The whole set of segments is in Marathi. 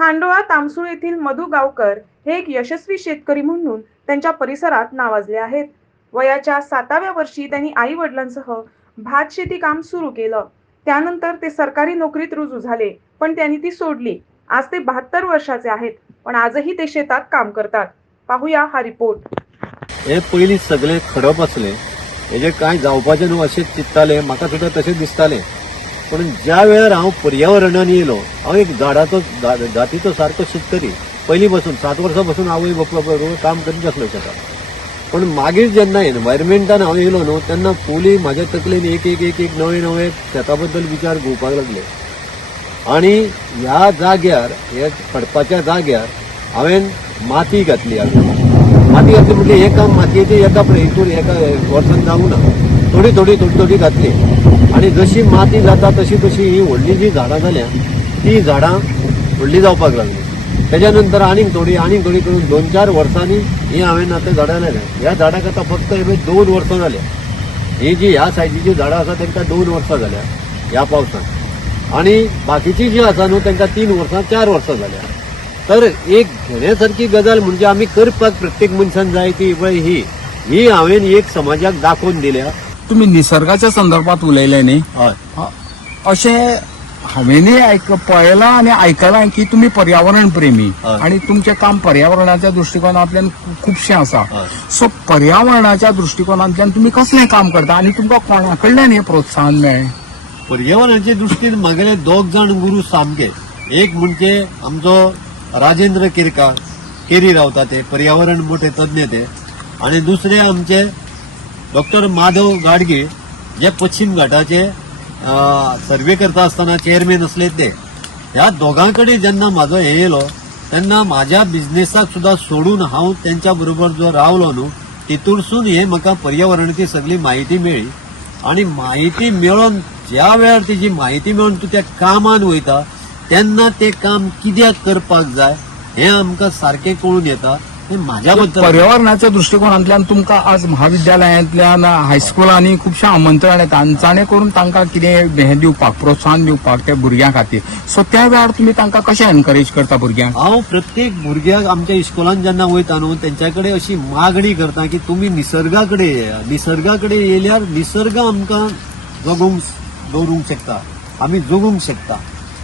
खांडोळा तामसूळ येथील मधु गावकर हे एक यशस्वी शेतकरी म्हणून त्यांच्या परिसरात नावाजले आहेत. वयाच्या साताव्या वर्षी त्यांनी आई वडिलांसह भात शेती काम सुरू केलं. त्यानंतर ते सरकारी नोकरीत रुजू झाले पण त्यांनी ती सोडली. आज ते बहात्तर वर्षाचे आहेत पण आजही ते शेतात काम करतात. पाहूया हा रिपोर्ट. हे पयलीं सगळे खडप आसले हेजे कांय जावपाचें न्हू अशें चिंत्तालें म्हाका सुद्दां तशें दिसतालें. पूण ज्या वेळार हांव पर्यावरणान येयलो हांव एक झाडाचो जातीचो सारको शेतकरी पयलीं पासून सात वर्सां पासून आवय बापूय बरोबर काम करीत आसलो शेतात पण मागीर जेन्ना एनवायरमेंटान हांव येयलो न्हू तेन्ना फुली म्हाज्या तकलेन एक एक एक एक नवे नवे शेता बद्दल विचार घेवपाक लागले. आणि ह्या जाग्यार हे खडपाच्या जाग्यार हांवें माती घातली माती घातली म्हणजे एका काम मातयेचे एका हितून एका वर्सान जावूं ना. थोडी थोडी थोडी थोडी घातली. आणि जशी माती जाता तशी तशी ही व्हडली जी झाडां जाल्या ती झाडां व्हडली जावपाक लागली. त्याच्या नंतर आनीक थोडी आनीक थोडी करून दोन चार वर्सांनी ही हांवें आतां झाडां लायल्या ह्या झाडाक आतां फक्त हे दोन वर्सां जाल्या ही जी ह्या सायजीची झाडां आसा तांकां दोन वर्सां जाल्या ह्या पावसान आणि बाकीची जी आसा न्हू तांकां तीन वर्सां चार वर्सां जाल्या तर एक घेण्यासारखी गजाल म्हणजे आमी करपाक प्रत्येक मनशान जाय ती पळय ही. ही हांवें एक समाजाक दाखोवन दिल्या. तुम्ही निसर्गाच्या संदर्भात उलयले न्ही. अशें हांवेनय आयक पळयलां आनी आयकलां की तुमी पर्यावरण प्रेमी. आणि तुमचें काम पर्यावरणाच्या दृश्टिकोनांतल्यान खुबशें आसा. सो पर्यावरणाच्या दृश्टिकोनांतल्यान तुमी कसलें काम करता? आनी तुमकां कोणा कडल्यान हें प्रोत्साहन मेळ्ळें पर्यावरणाचे दृश्टीन म्हागेले दोग जाण गुरू सामके. एक म्हणजे आमचो राजेंद्र किरकार केरी रावता ते पर्यावरण मोठे तज्ञ ते. आणि दुसरे आमचे डॉक्टर माधव गाडगे जे पश्चिम घाटाचे सर्वे करता आसतना चेअरमॅन असले ते ह्या दोघांकडे जेन्ना म्हाजो हे येयलो तेन्ना म्हाज्या बिझनेसाक सुद्दां सोडून हांव त्यांच्या बरोबर जो रावलो न्हू तितूरसून हे म्हाका पर्यावरणाची सगळी माहिती मेळ्ळी आणि माहिती मेळोन ज्या वेळार तिची माहिती मेळोन तूं त्या कामान वयता तेन्ना ते काम कित्याक करपाक जाय हें आमकां सारकें कळून येता. हें म्हाज्या बद्दल पर्यावरणाच्या दृश्टिकोनांतल्यान तुमकां आज महाविद्यालयांतल्यान हायस्कुलांनी खुबशे आमंत्रण येता जाणे करून तांकां कितें हें दिवपाक प्रोत्साहन दिवपाक त्या भुरग्यां खातीर. सो त्या वेळार तुमी तांकां कशें एनकरेज करता भुरग्यांक? हांव प्रत्येक भुरग्याक आमच्या इस्कॉलान जेन्ना वयता न्हू तेंच्या कडेन अशी मागणी करता की तुमी निसर्गा कडेन येया निसर्गा कडेन येयल्यार निसर्ग आमकां जगूंक दवरूंक शकता. आमी जगूंक शकता.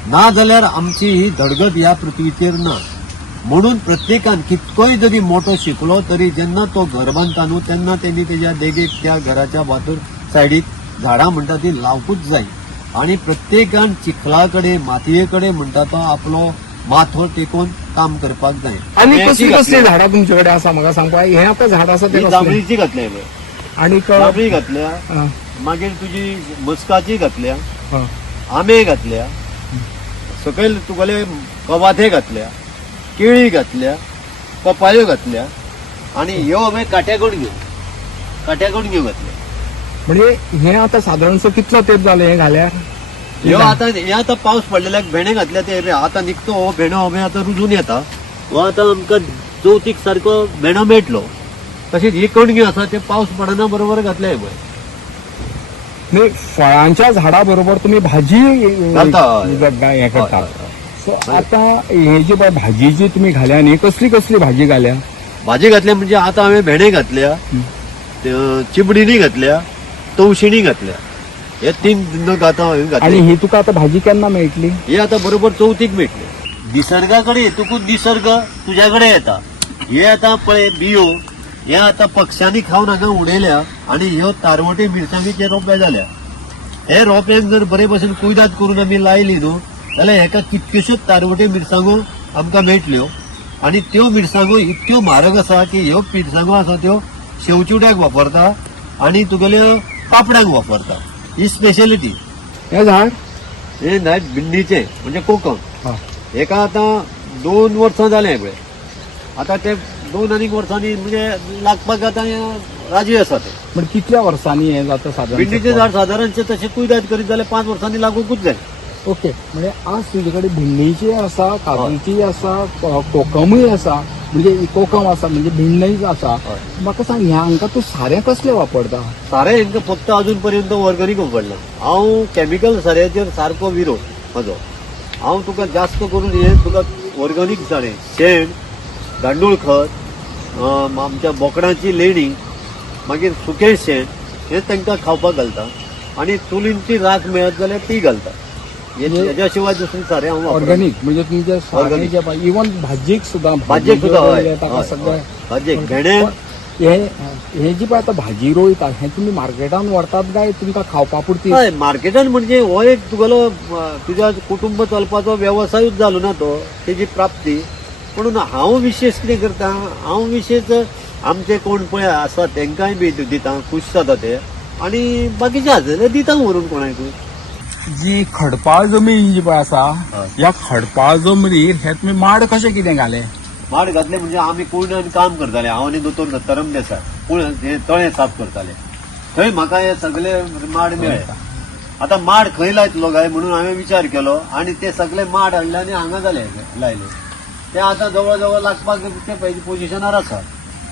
ना जाल्यार आमची ही धडगत ह्या पृथ्वीचेर ना. म्हणून प्रत्येकान कितकोय जरी मोठो शिकलो तरी जेन्ना तो घर बांदता न्हू तेन्ना तेणी तेज्या देगेक त्या घराच्या बाजूर सायडीक झाडां म्हणटा ती लावकूच जाय आणि प्रत्येकान चिखला कडेन मातये कडेन म्हणटा तो आपलो माथो टेकोवन काम करपाक जाय आनी कसली कसली झाडां तुमचे कडेन आसा म्हाका सांगपा हे आतां झाड आसा ते जांभळीची घातल्या पळय. आनीक जांभळी घातल्या. मागीर तुजी मस्काची घातल्या. आंबे घातल्या. सकयल तुगेले कवाथे घातल्या. केळी घातल्या पपायो घातल्या आणि ह्यो हांवें काट्याकोण घेऊ. काट्याकोण घेऊ घातल्या. म्हणजे हे आतां सादारणसो कितलो तेंप जालो हे घाल्यार ह्यो आतां हे आतां पावस पडलेल्याक भेणे घातल्या ते आतां निघतो हो भेणो हांवें आतां रुजून येता. हो आतां आमकां चवथीक सारको भेणो मेळटलो तशीच ही कणग्यो आसा ते पावस पडना बरोबर घातल्या हे पळय म्हणजे फळांच्या झाडा बरोबर तुम्ही भाजी घालता. हे करता. आता हे जी भाजी जी तुम्ही घाल्या न्ही कसली कसली भाजी घाल्या? भाजी घातल्या म्हणजे आता हांवें भेणे घातल्या चिबडिनी घातल्या तवशिणी घातल्या. हे तीन नग आतां आणि ही तुका आता भाजी केन्ना मेळटली? हे आता बरोबर चवथीक मेळटले. निसर्गाकडे येतकूच निसर्ग तुझ्याकडे येता. हे आता पळय बियो हे आता पक्ष्यांनी खावन हांगा उडयल्या आणि ह्यो तारवटी मिरसांगीचे रोपे जाल्या हे रोप्यांक जर बरे भशेन कुयदाद करून आमी लायली न्हू जाल्यार हेका कितक्योश्योच तारवटी मिरसांगो आमकां मेळटल्यो? आणि त्यो मिरसांगो इतक्यो म्हारग आसा की ह्यो मिरसांगो आसा त्यो शेवचिवड्याक वापरता आणि तुगेल्यो पापडांक वापरता. ही स्पेशलिटी हे झाड? हे नायट भिंडीचे म्हणजे कोकम. हा. एका आता दोन वर्सां जाले पळय. आता ते दोन आनीक वर्सांनी म्हणजे लागपाक आता राजी आसा ते. पण कितल्या वर्सांनी हे जाता भिंडीचे साधारण झाड सादारणचे तसे कुयदाद करीत जाल्यार पाच वर्सांनी लागूंकूच जाय ओके म्हणजे आज तुझ्याकडे भिंडीची आसा काजूची आसा कोकमूय आसा म्हणजे कोकम आसा म्हणजे भिंडीच आसा. म्हाका सांग ह्या हांकां तूं सारें कसलें वापरता? सारे हांकां फक्त अजून पर्यंत ऑर्गॅनिक वापरला हांव कॅमिकल साऱ्याचेर सारको विरोध. म्हजो हांव तुका जास्त करून हे तुका ऑर्गॅनिक जाणें शेण गांडूळ खत आमच्या बोकडांची लेणी मागीर सुकें शेण हे तांकां खावपाक घालता. आनी चुलींची राख मेळत जाल्यार ती घालता. हेज्या शिवाय दुसरें सारें हांव वापरना. ऑर्गॅनिक म्हणजे तुमचे Organic. इवन भाजीक सुद्धा भाजयेक सुद्धा सगळें. पण हे हे जी पळय आतां भाजी रोयता हे तुम्ही मार्केटान व्हरतात काय? तुमकां खावपा पुरती हय मार्केटान म्हणजे हो एक तुगेलो तुज्या कुटुंब चलपाचो व्यवसायूच जालो ना तो तेजी प्राप्ती. म्हणून हांव विशेष कितें करता हांव विशेष आमचे कोण पळय आसा तेंकाय बी दिता खूश जाता ते. आनी बाकीचे आसा जाल्यार दिता व्हरून कोणाकूय. जी खडपाळ जमीन जी पळय आसा हय. ह्या खडपाळ जमनीर हे तुम्ही माड कशें कितें घाले? माड घातले म्हणजे आमी कुळण्यान काम करताले. हांव आनी दोतोर दत्ताराम देसाय कुळ हे तळे साफ करताले. थंय म्हाका हे सगळे माड मेळ्ळे. आता माड खंय लायतलो काय म्हणून हांवें विचार केलो आणि ते सगळे माड हाडले आनी हांगा जाले लायले. ते आता जवळ जवळ लागपाक ते पोझिशनार आसा.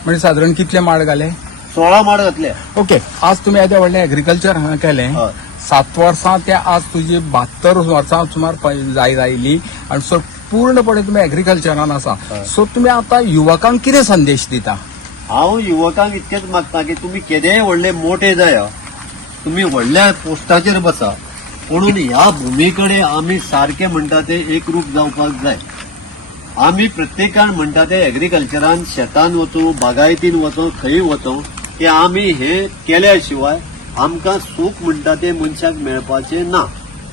म्हणजे साधारण कितले माड घाले? सोळा माड घातले. ओके. आज तुम्ही येद्या व्हडलें एग्रीकल्चर हांगा केलें. हय. सात वर्सां ते आज तुजी बहात्तर वर्सां सुमार पय- जाय जायली आनी सो पूर्णपणे तुम्ही एग्रीकल्चरान आसा. सो तुम्ही आता युवकांक कितें संदेश दिता? हांव युवकांक इतकेंच मागता की तुमी केदेंय व्हडले मोठे जाय. तुम्ही व्हडल्या पोस्टाचेर बसा. म्हणून ह्या भुमीकडे आमी सारखे म्हणटा ते एकरूप जावपाक जाय. आमी प्रत्येकान म्हणटा ते एग्रीकल्चरान शेतान वचूं बागायतीन वचूं खंय वचूं. की आमी हे केल्या शिवाय आमकां सूख म्हणटा ते मनशाक मेळपाचें ना.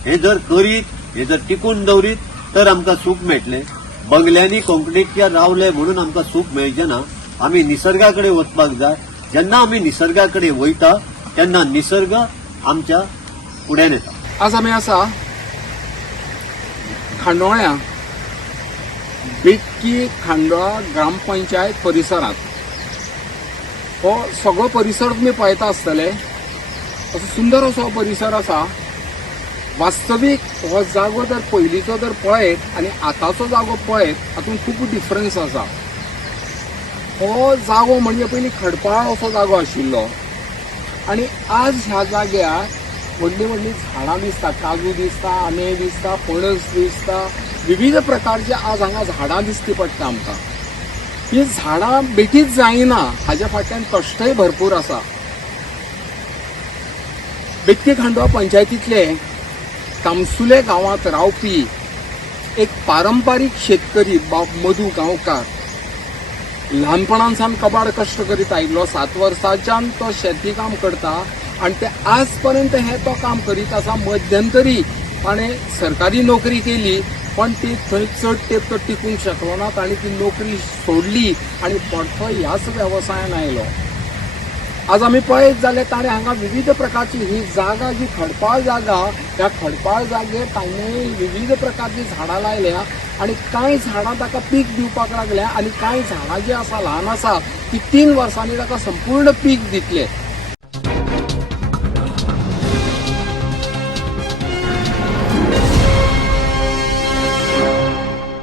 हे जर करीत हे जर टिकून दवरीत तर आमकां सूख मेळटलें बंगल्यांनी कोंकणीत रावले म्हणून आमकां सूख मेळचें ना. आमी निसर्गा कडेन वचपाक जाय. जेन्ना आमी निसर्गा कडेन वयता तेन्ना निसर्ग आमच्या फुड्यान येता. आज आमी आसा खांडोळ्या बेक्की खांडोळा ग्रामपंचायत परिसरांत. हो सगळो परिसर तुमी पळयता आसतले. असो सुंदर असो परिसर आसा वास्तवीक हो जागो जर पयलींचो जर पळयत आनी आतांचो जागो पळयत हातूंत खूब डिफरन्स आसा हो जागो म्हणजे पयलीं खडपाळ असो जागो आशिल्लो. आणि आज ह्या जाग्यार व्हडली व्हडली झाडां दिसता काजू दिसता आंबे दिसता पणस दिसता विविध प्रकारचे आज हांगा झाडां दिसती पडटा आमकां. ही झाडां बेठीच जायना हाज्या फाटल्यान कश्टय भरपूर आसा बेतके खांडवा पंचायतीतले तामसुले गांवांत रावपी एक पारंपारीक शेतकरी बाब मधू गांवकार. ल्हानपणान सावन कबाड कश्ट करीत आयिल्लो सात वर्सांच्यान तो शेती काम करता आणि ते आज पर्यंत हे तो काम करीत आसा मध्यंतरी. ताणें सरकारी नोकरी केली पण ती थंय चड तेंप तो टिकूंक शकलो ना ताणें ती नोकरी सोडली आणि परतो ह्याच वेवसायान आयलो. आज आमी पळयत जाल्यार ताणें हांगा विविध प्रकारची ही जागा जी खडपाळ जागा त्या खडपाळ जागेर ताणें विविध प्रकारची झाडां लायल्या आणि कांय झाडां ताका पीक दिवपाक लागल्या आणि कांय झाडां जी आसा ल्हान आसा ती तीन वर्सांनी ताका संपूर्ण पीक दितले.